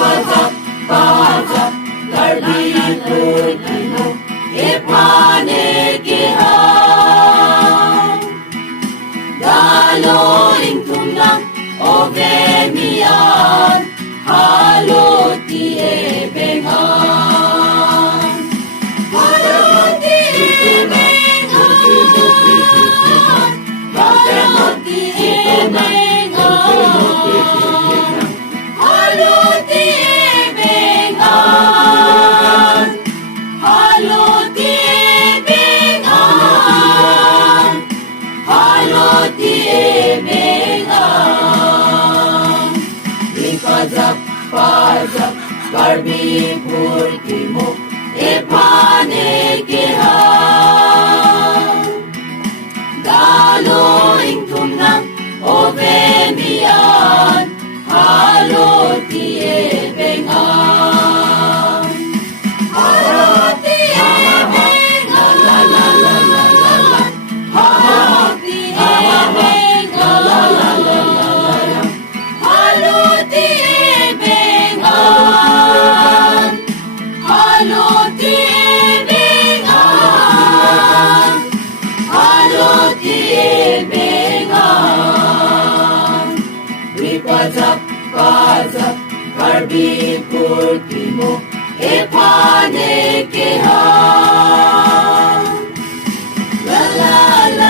Pazap, pazap, garbi purkimo, epane kiham. Daloing tumlang, ovemian, haloti ebengan. Haloti ebengan, haloti ebengan. Haloti ebengan, haloti ebengan, haloti ebengan. Pazap, pazap, garbi purkimo, epane kiham. Daloing tumnang, ovemian, haloti ebengan. Haloti ebengan, la la la la la la. Haloti ebengan, la la la la la. Haloti ebengan, haloti ebengan, haloti ebengan. Pazap, pazap, garbi purkimo, epane kiham. La la la